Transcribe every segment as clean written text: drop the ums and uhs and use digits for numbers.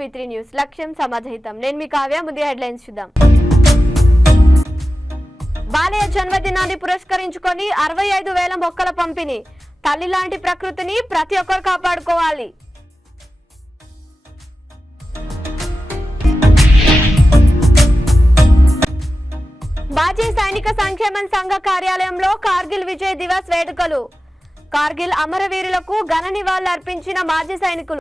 V3 news లక్ష్యం సమాజహితం. నేను మీ కావ్య. ముందు హెడ్లైన్స్ చూద్దాం. బాలయ్య జన్మదినాన్ని పురస్కరించుకొని 65,000 మొక్కల పంపిణీ. తల్లి లాంటి ప్రకృతిని ప్రతి ఒక్కరు కాపాడుకోవాలి. మాజీ సైనిక సంక్షేమ సంఘ కార్యాలయంలో కార్గిల్ విజయ్ దివస్ వేడుకలు. కార్గిల్ అమరవీరులకు ఘన నివాళులు అర్పించిన మాజీ సైనికులు.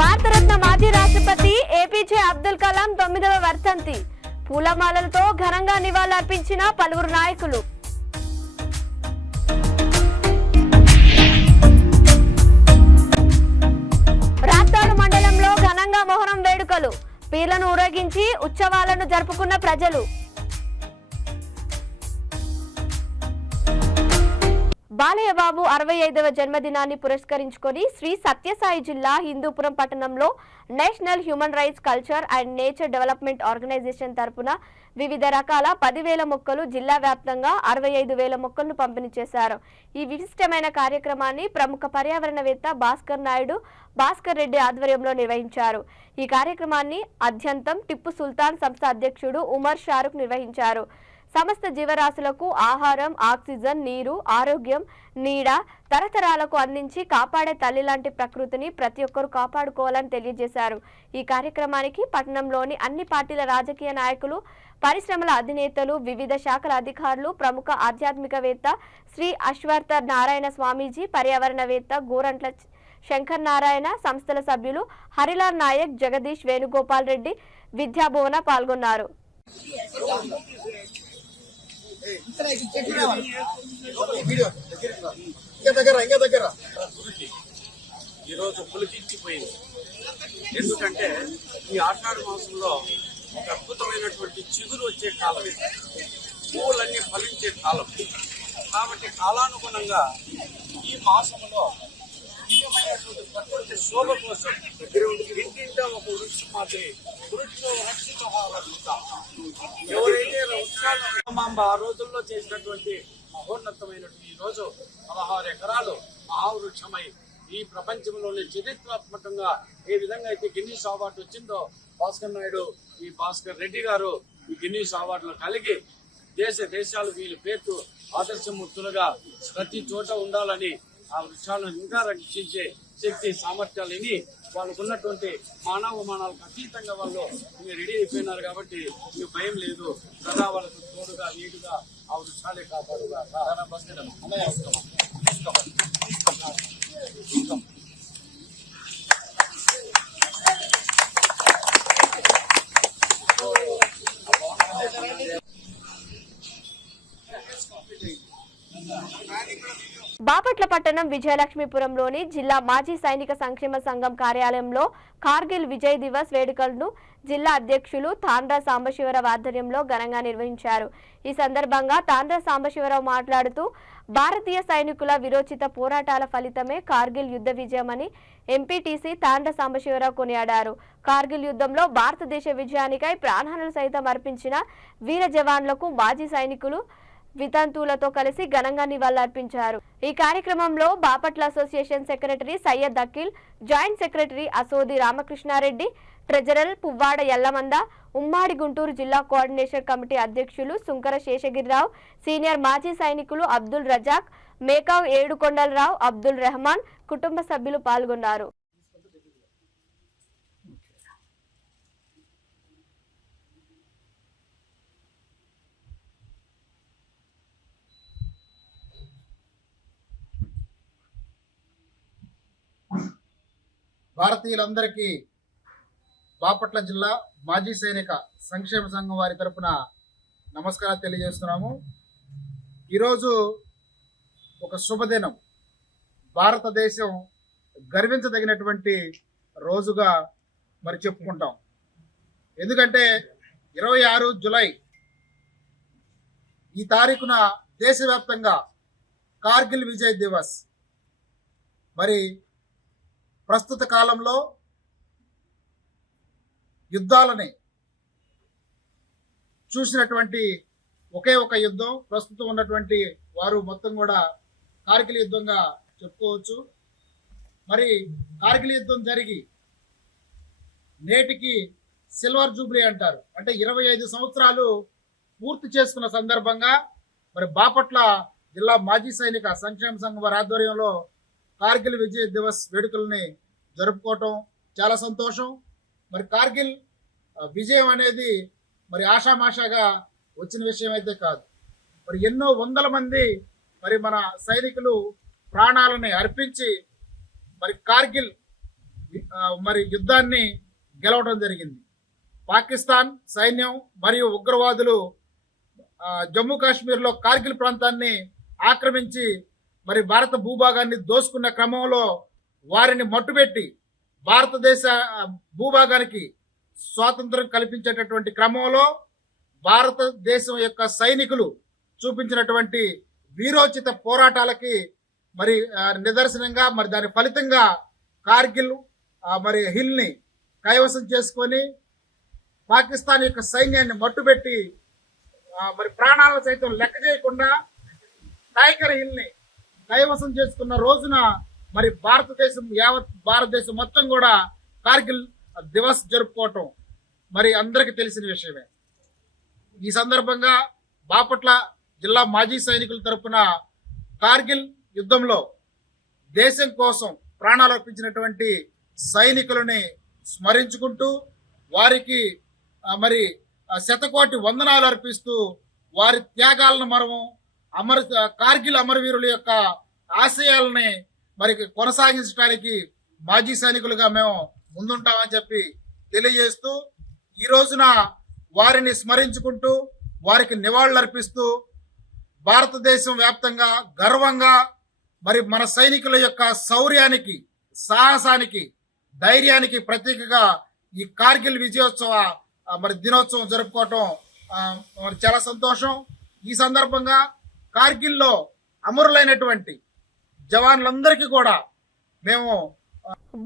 భారతరత్న మాజీ రాష్ట్రపతి ఏపీజే అబ్దుల్ కలాం 9వ వర్ధంతి. పూలమాలలతో ఘనంగా నివాళులు అర్పించిన పలువురు నాయకులు. రాప్తాడు మండలంలో ఘనంగా మొహరం వేడుకలు. పీర్లను ఊరేగించి ఉత్సవాలను జరుపుకున్న ప్రజలు. బాలయ్య బాబు 65వ జన్మదినాన్ని పురస్కరించుకొని శ్రీ సత్యసాయి జిల్లా హిందూపురం పట్టణంలో national human rights culture and nature development organisation తరపున వివిధ రకాల 10,000 మొక్కలు, జిల్లా వ్యాప్తంగా 65,000 మొక్కలను పంపిణీ చేశారు. ఈ విశిష్టమైన కార్యక్రమాన్ని ప్రముఖ పర్యావరణవేత్త భాస్కర్ రెడ్డి ఆధ్వర్యంలో నిర్వహించారు. ఈ కార్యక్రమాన్ని అద్యంతం టిప్పు సుల్తాన్ సంస్థ అధ్యక్షుడు ఉమర్ షారుఖ్ నిర్వహించారు. సమస్త జీవరాశులకు ఆహారం, ఆక్సిజన్, నీరు, ఆరోగ్యం, నీడ తరతరాలకు అందించి కాపాడే తల్లి లాంటి ప్రకృతిని ప్రతి ఒక్కరూ కాపాడుకోవాలని తెలియజేశారు. ఈ కార్యక్రమానికి పట్టణంలోని అన్ని పార్టీల రాజకీయ నాయకులు, పరిశ్రమల అధినేతలు, వివిధ శాఖల అధికారులు, ప్రముఖ ఆధ్యాత్మికవేత్త శ్రీ అశ్వత్థ నారాయణ స్వామీజీ, పర్యావరణవేత్త గోరంట్ల శంకర్ నారాయణ, సంస్థల సభ్యులు హరిలాల్ నాయక్, జగదీష్, వేణుగోపాల్ రెడ్డి, విద్యాభువన పాల్గొన్నారు. ఈరోజు పులికించిపోయింది. ఎందుకంటే ఈ ఆషాఢ మాసంలో ఒక అద్భుతమైనటువంటి చిగురు వచ్చే కాలం, పువ్వులన్నీ ఫలించే కాలం. కాబట్టి కాలానుగుణంగా ఈ మాసంలో నిజమైనటువంటి ప్రకృతి శోభ కోసం ఇంటింటా ఒక వృక్షం మాదిరి వృక్షో రక్షిత ఎవరైతే వృక్షాలు ఆ రోజుల్లో చేసినటువంటి మహోన్నతమైనటువంటి ఈ రోజు 16 ఎకరాలు మహావృక్షమై ఈ ప్రపంచంలోని చరిత్రాత్మకంగా ఏ విధంగా అయితే గిన్నీస్ అవార్డు వచ్చిందో భాస్కర్ రెడ్డి గారు ఈ గిన్నీస్ అవార్డులో కలిగి దేశాలు వీళ్ళ పేరు ఆదర్శమూర్తులుగా ప్రతి చోట ఉండాలని, ఆ వృక్షాలను ఇంకా రక్షించే శక్తి సామర్థ్యాలని వాళ్ళకు ఉన్నటువంటి మానవమానాలకు అతీతంగా వాళ్ళు రెడీ అయిపోయినారు. కాబట్టి మీకు భయం లేదు. సదా వాళ్ళకు తోడుగా నీటుగా ఆ వృక్షాలే కాపాడుగా. బాపట్ల పట్టణం విజయలక్ష్మీపురంలోని జిల్లా మాజీ సైనిక సంక్షేమ సంఘం కార్యాలయంలో కార్గిల్ విజయ్ దివస్ వేడుకలను జిల్లా అధ్యక్షులు తాండ్ర సాంబశివరావు ఆధ్వర్యంలో ఘనంగా నిర్వహించారు. ఈ సందర్భంగా తాండ్ర సాంబశివరావు మాట్లాడుతూ భారతీయ సైనికుల విరోచిత పోరాటాల ఫలితమే కార్గిల్ యుద్ధ విజయమని ఎంపీటీసీ తాండ్ర సాంబశివరావు కొనియాడారు. కార్గిల్ యుద్ధంలో భారతదేశ విజయానికై ప్రాణాలను సైతం అర్పించిన వీర జవాన్లకు మాజీ సైనికులు వితంతువులతో కలిసి ఘనంగా నివాళులర్పించారు. ఈ కార్యక్రమంలో Bapatla association secretary Syed Akhil, joint secretary Asodi Ramakrishna Reddy, treasurer Puvvada Yallamanda, ఉమ్మాడి గుంటూరు జిల్లా కోఆర్డినేషన్ కమిటీ అధ్యక్షులు సుంకర శేషగిరిరావు, సీనియర్ మాజీ సైనికులు అబ్దుల్ రజాక్, మేకావ్ ఏడుకొండలరావు, అబ్దుల్ రెహమాన్ కుటుంబ సభ్యులు పాల్గొన్నారు. భారతీయులందరికీ బాపట్ల జిల్లా మాజీ సైనిక సంక్షేమ సంఘం వారి తరపున నమస్కారాలు తెలియజేస్తున్నాము. ఈరోజు ఒక శుభదినం, భారతదేశం గర్వించదగినటువంటి రోజుగా మరి చెప్పుకుంటాం. ఎందుకంటే 26 జూలై ఈ తారీఖున దేశవ్యాప్తంగా కార్గిల్ విజయ్ దివస్. మరి ప్రస్తుత కాలంలో యుద్ధాలని చూసినటువంటి ఒకే ఒక యుద్ధం ప్రస్తుతం ఉన్నటువంటి వారు మొత్తం కూడా కార్గిల్ యుద్ధంగా చెప్పుకోవచ్చు. మరి కార్గిల్ యుద్ధం జరిగి నేటికి సిల్వర్ జూబ్లీ అంటారు, అంటే 25 సంవత్సరాలు పూర్తి చేసుకున్న సందర్భంగా మరి బాపట్ల జిల్లా మాజీ సైనిక సంక్షేమ సంఘం వారి ఆధ్వర్యంలో కార్గిల్ విజయ్ దివస్ వేడుకల్ని జరుపుకోవటం చాలా సంతోషం. మరి కార్గిల్ విజయం అనేది మరి ఆషామాషాగా వచ్చిన విషయం అయితే కాదు. మరి ఎన్నో వందల మంది మరి మన సైనికులు ప్రాణాలని అర్పించి మరి కార్గిల్ మరి యుద్ధాన్ని గెలవడం జరిగింది. పాకిస్తాన్ సైన్యం మరియు ఉగ్రవాదులు జమ్మూ కాశ్మీర్లో కార్గిల్ ప్రాంతాన్ని ఆక్రమించి మరి భారత భూభాగాన్ని దోసుకున్న క్రమంలో వారిని మట్టుబెట్టి భారతదేశ భూభాగానికి స్వాతంత్రం కల్పించేటటువంటి క్రమంలో భారతదేశం యొక్క సైనికులు చూపించినటువంటి వీరోచిత పోరాటాలకి మరి నిదర్శనంగా మరి దాని ఫలితంగా కార్గిల్ మరి హిల్ని కైవసం చేసుకొని పాకిస్తాన్ యొక్క సైన్యాన్ని మట్టుబెట్టి మరి ప్రాణాలను సైతం లెక్క చేయకుండా టైగర్ హిల్ని కైవసం చేసుకున్న రోజున మరి యావత్ భారతదేశం మొత్తం కూడా కార్గిల్ దివస్ జరుపుకోవటం మరి అందరికీ తెలిసిన విషయమే. ఈ సందర్భంగా బాపట్ల జిల్లా మాజీ సైనికుల తరపున కార్గిల్ యుద్ధంలో దేశం కోసం ప్రాణాలు అర్పించినటువంటి సైనికులని స్మరించుకుంటూ వారికి మరి శతకోటి వందనాలు అర్పిస్తూ వారి త్యాగాలను కార్గిల్ అమరవీరుల యొక్క ఆశయాలని మరి కొనసాగించడానికి మాజీ సైనికులుగా మేము ముందుంటామని చెప్పి తెలియజేస్తూ ఈ రోజున వారిని స్మరించుకుంటూ వారికి నివాళులర్పిస్తూ భారతదేశం వ్యాప్తంగా గర్వంగా మరి మన సైనికుల యొక్క శౌర్యానికి, సాహసానికి, ధైర్యానికి ప్రతీకగా ఈ కార్గిల్ విజయోత్సవ మరి దినోత్సవం జరుపుకోవటం మరి చాలా సంతోషం. ఈ సందర్భంగా కార్గిల్లో అమరులైనటువంటి జవాన్లందరికీ కూడా మేము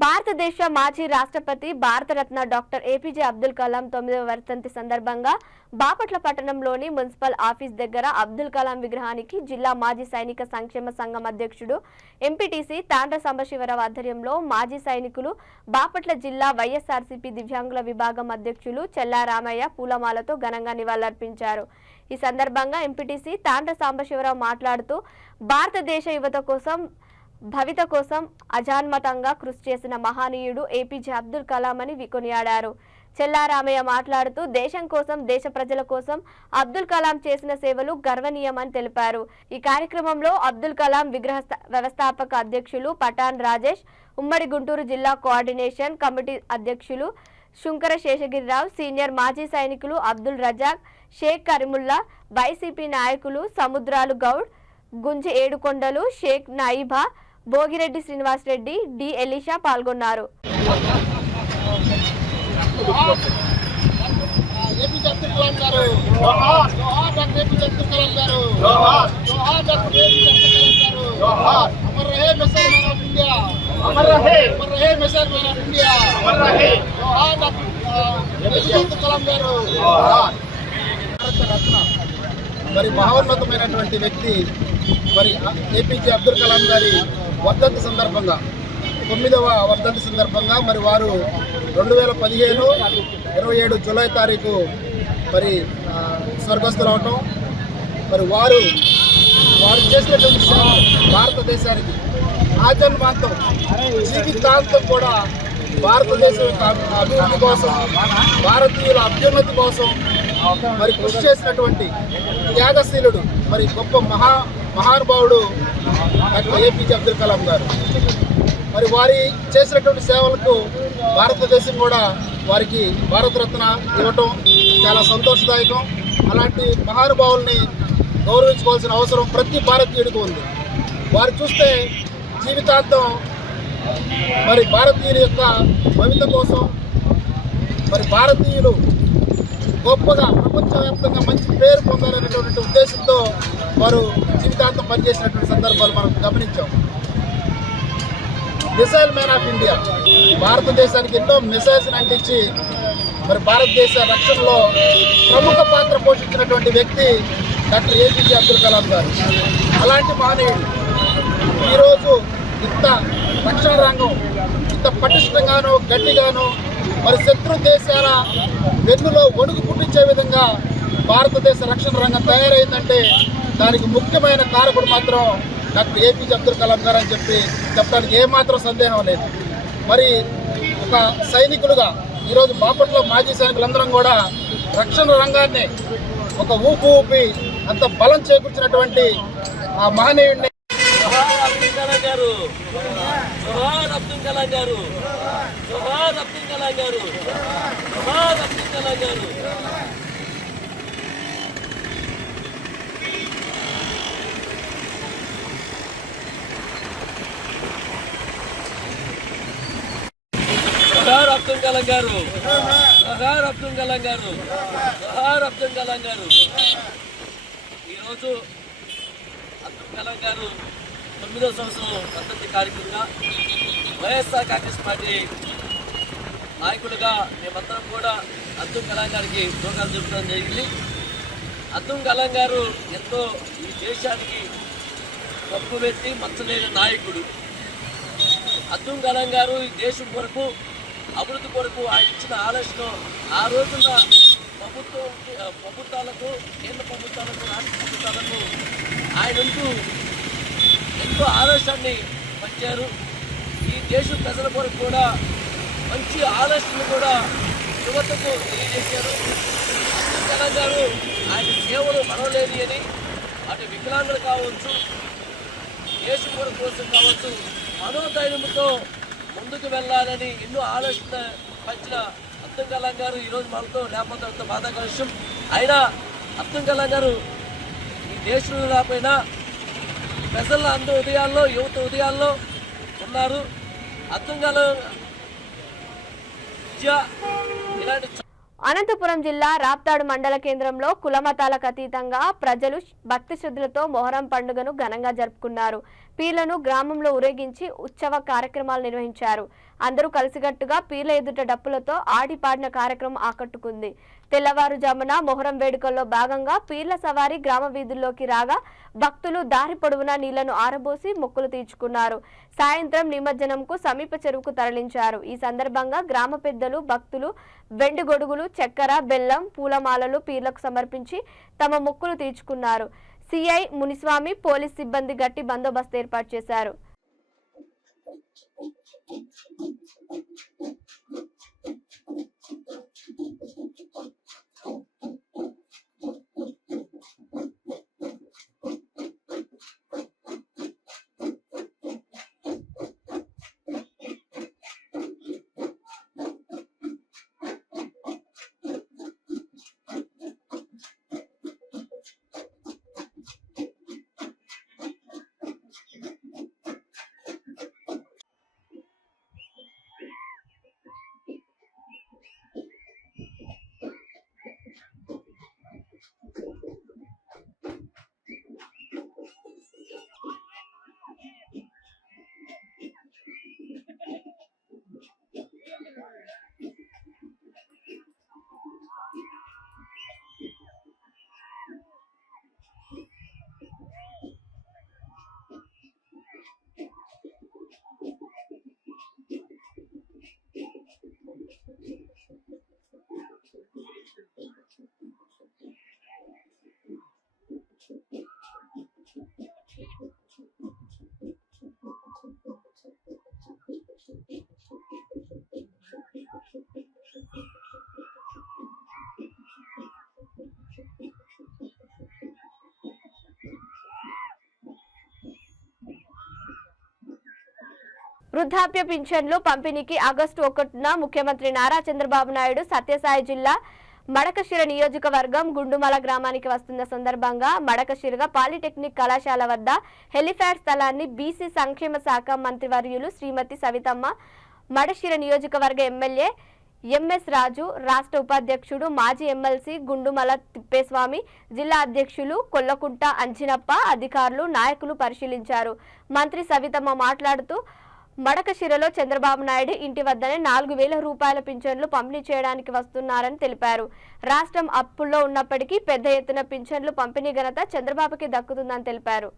భారతదేశ మాజీ రాష్ట్రపతి భారతరత్న డాక్టర్ ఏపీజే అబ్దుల్ కలాం 9వ వర్ధంతి సందర్భంగా బాపట్ల పట్టణంలోని మున్సిపల్ ఆఫీస్ దగ్గర అబ్దుల్ కలాం విగ్రహానికి జిల్లా మాజీ సైనిక సంక్షేమ సంఘం అధ్యక్షుడు ఎంపీటీసీ తాండ్ర సాంబశివరావు ఆధ్వర్యంలో మాజీ సైనికులు బాపట్ల జిల్లా వైఎస్ఆర్సీపీ దివ్యాంగుల విభాగం అధ్యక్షులు చెల్లా రామయ్య పూలమాలతో ఘనంగా నివాళులర్పించారు. ఈ సందర్భంగా ఎంపీటీసీ తాండ్ర సాంబశివరావు మాట్లాడుతూ భారతదేశ యువత కోసం భవిత కోసం అజాన్మతంగా కృషి చేసిన మహనీయుడు ఏపీజే అబ్దుల్ కలాం అని కొనియాడారు. చెల్లారామయ్య మాట్లాడుతూ దేశం కోసం, దేశ ప్రజల కోసం అబ్దుల్ కలాం చేసిన సేవలు గర్వనీయమని తెలిపారు. ఈ కార్యక్రమంలో అబ్దుల్ కలాం విగ్రహ వ్యవస్థాపక అధ్యక్షులు పఠాన్ రాజేష్, ఉమ్మడి గుంటూరు జిల్లా కోఆర్డినేషన్ కమిటీ అధ్యక్షులు శుంకర శేషగిరిరావు, సీనియర్ మాజీ సైనికులు అబ్దుల్ రజాక్, షేక్ కరీముల్లా, వైసీపీ నాయకులు సముద్రాలు గౌడ్, గుంజి ఏడుకొండలు, షేక్ నాయిబా, భోగిరెడ్డి శ్రీనివాసరెడ్డి, డి ఎలీషా పాల్గొన్నారు. మరి మహోన్నతమైనటువంటి వ్యక్తి మరి ఏపీజే అబ్దుల్ కలాం గారి వర్ధంతి సందర్భంగా 9వ వర్ధంతి సందర్భంగా మరి వారు 2015 27 జూలై తారీఖు మరి స్వర్గస్థులు అవటం, మరి వారు చేసినటువంటి సేవ భారతదేశానికి ఆజన్మాంతం జీవితాంతం కూడా భారతదేశం యొక్క అభివృద్ధి కోసం, భారతీయుల అభ్యున్నతి కోసం మరి కృషి చేసినటువంటి త్యాగశీలుడు, మరి గొప్ప మహానుభావుడు డాక్టర్ ఏపీజే అబ్దుల్ కలాం గారు. మరి వారి చేసినటువంటి సేవలకు భారతదేశం కూడా వారికి భారతరత్న ఇవ్వటం చాలా సంతోషదాయకం. అలాంటి మహానుభావుల్ని గౌరవించుకోవాల్సిన అవసరం ప్రతి భారతీయుడికి ఉంది. వారు చూస్తే జీవితాంతం మరి భారతీయుల యొక్క భవిత కోసం, మరి భారతీయులు గొప్పగా ప్రపంచవ్యాప్తంగా మంచి పేరు పొందాలనేటువంటి ఉద్దేశంతో వారు జీవితాంతం పనిచేసినటువంటి సందర్భాలు మనం గమనించాం. మిసైల్ మ్యాన్ ఆఫ్ ఇండియా, భారతదేశానికి ఎన్నో మిసైల్స్ అంటించి మరి భారతదేశ రక్షణలో ప్రముఖ పాత్ర పోషించినటువంటి వ్యక్తి డాక్టర్ ఏపీజే అబ్దుల్ కలాం గారు. అలాంటి మహనీయుడు ఈరోజు పటిష్టంగాను గట్టిగాను మరి శత్రు దేశాల వెన్నులో వణుకు పుట్టించే విధంగా భారతదేశ రక్షణ రంగం తయారైందంటే దానికి ముఖ్యమైన కారకుడు మాత్రం డాక్టర్ ఏపీజే అబ్దుల్ కలాం గారు అని చెప్పడానికి ఏమాత్రం సందేహం లేదు. మరి ఒక సైనికులుగా ఈరోజు బాపట్ల మాజీ సైనికులందరం కూడా రక్షణ రంగాన్ని ఒక ఊపి అంత బలం చేకూర్చినటువంటి ఆ మహనీయుడిని అబ్దుల్ కలాం గారు, జోహార్ అబ్దుల్ కలాం గారు, జోహార్ అబ్దుల్ కలాం గారు, జోహార్ అబ్దుల్ కలాం గారు. జోహార్ అబ్దుల్ కలాం గారు, జోహార్ అబ్దుల్ కలాం గారు, జోహార్ అబ్దుల్ కలాం గారు. ఈరోజు అబ్దుల్ కలాం గారు 9వ సంవత్సరం వర్ధంతి కార్యక్రమంగా వైఎస్ఆర్ కాంగ్రెస్ పార్టీ నాయకులుగా మేమందరం కూడా అబ్దుల్ కలాం గారికి ప్రోగ్రాం జరపడం జరిగింది. అబ్దుల్ కలాం గారు ఎంతో ఈ దేశానికి గొప్ప వ్యక్తి, మచ్చలేని నాయకుడు. అబ్దుల్ కలాం గారు ఈ దేశం కొరకు, అభివృద్ధి కొరకు ఆయన ఇచ్చిన ఆలోచన ఆ రోజున ప్రభుత్వాలకు, కేంద్ర ప్రభుత్వాలకు, రాష్ట్ర ప్రభుత్వాలకు ఆయనంటూ ఎంతో ఆలోచనని పంచారు. ఈ దేశ ప్రజల కొరకు కూడా మంచి ఆలోచనలు కూడా యువతకు తెలియజేశారు. అబ్దుల్ కలాం గారు ఆయన సేవలు మరవలేని అని అటు వికలాంగులు కావచ్చు, దేశం కోసం కావచ్చు, మనోధైర్యంతో ముందుకు వెళ్ళాలని ఎన్నో ఆలోచన పంచిన అబ్దుల్ కలాం గారు ఈరోజు మనతో లేకపోతే అంత బాధాకర విషయం. అయినా అబ్దుల్ కలాం గారు ఈ దేశంలో లేకపోయినా ప్రజల అందరి ఉదయాల్లో, యువత ఉదయాల్లో ఉన్నారు. అబ్దుల్ కలాం ఇలాంటి అనంతపురం జిల్లా రాప్తాడు మండల కేంద్రంలో కులమతాలకు అతీతంగా ప్రజలు భక్తి శ్రద్ధలతో మొహరం పండుగను ఘనంగా జరుపుకున్నారు. పీర్లను గ్రామంలో ఊరేగించి ఉత్సవ కార్యక్రమాలు నిర్వహించారు. అందరూ కలిసికట్టుగా పీర్ల ఎదుట డప్పులతో ఆడిపాడిన కార్యక్రమం ఆకట్టుకుంది. తెల్లవారుజామున మొహరం వేడుకల్లో భాగంగా పీర్ల సవారీ గ్రామ వీధుల్లోకి రాగా భక్తులు దారి పొడవునా నీళ్లను ఆరబోసి మొక్కులు తీర్చుకున్నారు. సాయంత్రం నిమజ్జనంకు సమీప చెరువుకు తరలించారు. ఈ సందర్భంగా గ్రామ పెద్దలు, భక్తులు వెండి గొడుగులు, చక్కెర, బెల్లం, పూలమాలలు పీర్లకు సమర్పించి తమ మొక్కులు తీర్చుకున్నారు. సిఐ మునిస్వామి, పోలీస్ సిబ్బంది గట్టి బందోబస్తు ఏర్పాటు చేశారు. వృద్ధాప్య పింఛన్లు పంపిణీకి ఆగస్టు 1న ముఖ్యమంత్రి నారా చంద్రబాబు నాయుడు సత్యసాయి జిల్లా మడకశిర నియోజకవర్గం గుండుమల గ్రామానికి వస్తున్న సందర్భంగా మడకశిరగా పాలిటెక్నిక్ కళాశాల వద్ద హెలిప్యాడ్ స్థలాన్ని బీసీ సంక్షేమ శాఖ మంత్రివర్యులు శ్రీమతి సవితమ్మ, మడకశిర నియోజకవర్గ ఎమ్మెల్యే ఎంఎస్ రాజు, రాష్ట్ర ఉపాధ్యక్షుడు మాజీ ఎమ్మెల్సీ గుండుమల తిప్పేస్వామి, జిల్లా అధ్యక్షులు కొల్లకుంట అంజినప్ప, అధికారులు, నాయకులు పరిశీలించారు. మంత్రి సవితమ్మ మాట్లాడుతూ మడకశిరలో చంద్రబాబు నాయుడు ఇంటి వద్దనే 4,000 రూపాయల పింఛన్లు పంపిణీ చేయడానికి వస్తున్నారని తెలిపారు. రాష్ట్రం అప్పుల్లో ఉన్నప్పటికీ పెద్ద ఎత్తున పింఛన్లు పంపిణీ ఘనత చంద్రబాబుకి దక్కుతుందని తెలిపారు.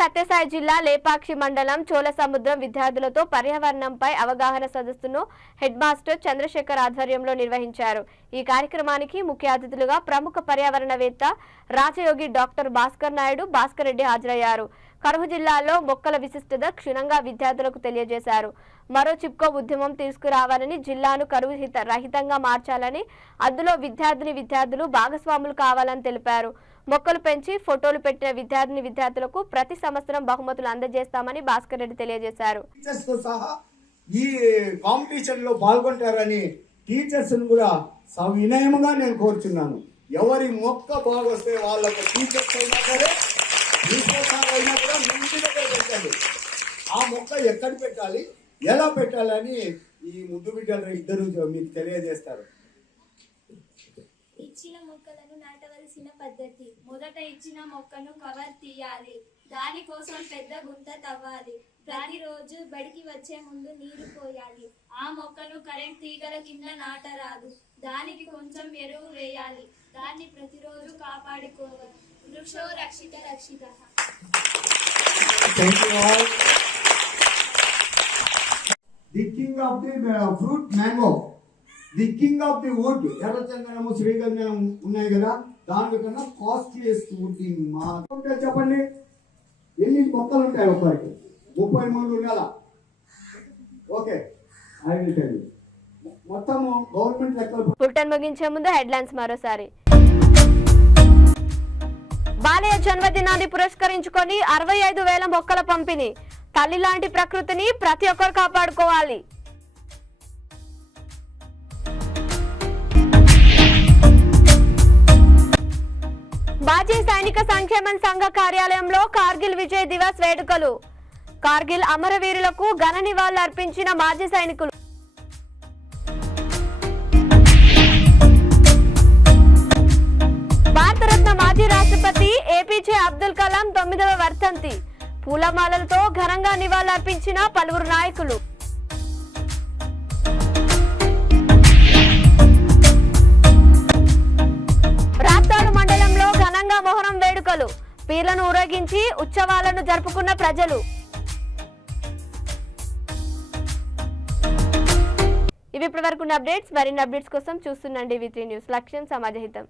సత్యసాయి జిల్లా లేపాక్షి మండలం చోళసముద్రం విద్యార్థులతో పర్యావరణంపై అవగాహన సదస్సును హెడ్ మాస్టర్ చంద్రశేఖర్ ఆధ్వర్యంలో నిర్వహించారు. ఈ కార్యక్రమానికి ముఖ్య అతిథులుగా ప్రముఖ పర్యావరణవేత్త రాజయోగి డాక్టర్ భాస్కర్ నాయుడు, భాస్కర్ రెడ్డి హాజరయ్యారు. కరువు జిల్లాలో మొక్కల విశిష్టత క్షుణ్ణంగా విద్యార్థులకు తెలియజేశారు. మరో చిప్కో ఉద్యమం తీసుకురావాలని, జిల్లాను కరువు రహితంగా మార్చాలని, అందులో విద్యార్థులు భాగస్వాములు కావాలని తెలిపారు. మొక్కలు పెంచి ఫోటోలు పెట్టిన విద్యార్థులకు ప్రతి సంవత్సరం బహుమతులు అందజేస్తామని భాస్కర్ రెడ్డి తెలియజేశారు. టీచర్స్ తో సహా ఈ కాంపిటీషన్ లో పాల్గొంటారని టీచర్స్ కూడా సవినయంగా నేను కోరుచున్నాను. ఎవరి మొక్క బాగొస్తే వాళ్ళకు టీచర్స్ అయినా సరే అయినా కూడా మీ ఇంటి దగ్గర పెట్టండి. ఆ మొక్క ఎక్కడ పెట్టాలి, ఎలా పెట్టాలని ఈ ముద్దు బిడ్డలు ఇద్దరు మీకు తెలియజేస్తారు. ఇచ్చిన మొక్కలను నాటవలసిన పద్ధతి. మొదట ఇచ్చిన మొక్కను కవర్ తీయాలి. దానికోసం పెద్ద గుంత తవ్వాలి. ప్రతిరోజు బడికి వచ్చే ముందు నీరు పోయాలి. ఆ మొక్కను కరెంట్ తీగల కింద నాటరాదు. దానికి కొంచెం ఎరువు వేయాలి. దాన్ని ప్రతిరోజు కాపాడుకోవాలి. వృక్షో రక్షిత రక్షితః. The king of the fruit mango, the king of the wood, ఎర్రచందనము, శ్రీగంధనం ఉన్నాయి కదా, దానికన్నా కాస్ట్లీయెస్ట్ వుడ్ ఇన్ మా చెప్పండి. ఎన్ని మొక్కలు ఉంటాయి ఒక్కరికి? 33 ఉండాలా? Okay, I will tell you. మొత్తము గవర్నమెంట్ లెక్కలు. బులెటిన్ ముగించే ముందు హెడ్లైన్స్ మరోసారి. బాలయ్య జన్మదినాన్ని పురస్కరించుకొని 65,000 మొక్కల పంపిణీ. తల్లి లాంటి ప్రకృతిని ప్రతి ఒక్కరు కాపాడుకోవాలి. మాజీ సైనిక సంక్షేమ సంఘ కార్యాలయంలో కార్గిల్ విజయ్ దివస్ వేడుకలు. కార్గిల్ అమరవీరులకు ఘన నివాళులు అర్పించిన మాజీ సైనికులు. భారతరత్న మాజీ రాష్ట్రపతి ఏపీజే అబ్దుల్ కలాం 9వ వర్ధంతి. పూలమాలలతో ఘనంగా నివాళులు అర్పించిన పలువురు నాయకులు. రాప్తాడు మండలంలో ఘనంగా మొహరం వేడుకలు. పీర్లను ఊరేగించి ఉత్సవాలను జరుపుకున్న ప్రజలు. ఇవి ఇప్పటివరకు అప్డేట్స్. మరిన్ని అప్డేట్స్ కోసం చూస్తుండండి V3 న్యూస్. లక్ష్యం సమాజహితం.